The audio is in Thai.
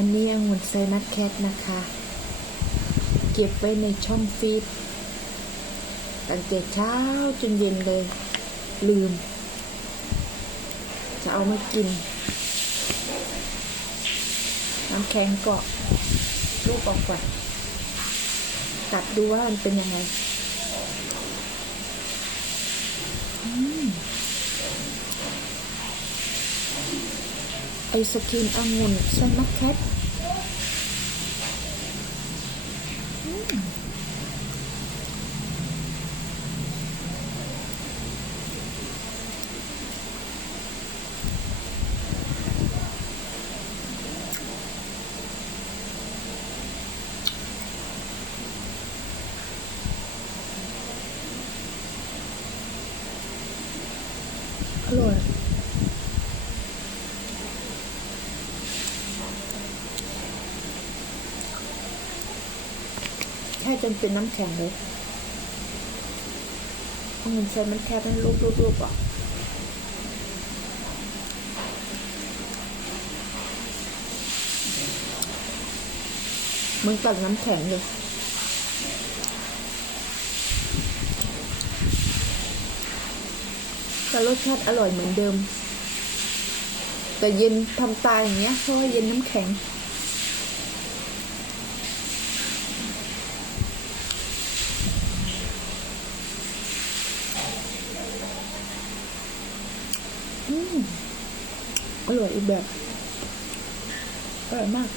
อันนี้องุ่นไซนัทแคทนะคะ เก็บไว้ในช่องฟีดตั้งแต่เช้าจนเย็นเลย ลืม จะเอามากิน น้ำแข็งเก็ลูกออกก่อนตัดดูว่ามันเป็นยังไง Isokin ăn nguồn sân mắt khác Lord. งุ่นไซนัทแค่จนเป็นน้ำแข็งเลยเอาเงินใส่มันแค่เป็นรูปๆๆอะมึงตัดน้ำแข็งเลยแต่รสชาติอร่อยเหมือนเดิม แต่เย็นทำตายอย่างเงี้ยเพราะว่าเย็นน้ำแข็ง อืมอร่อยอีกแบบ อร่อยมาก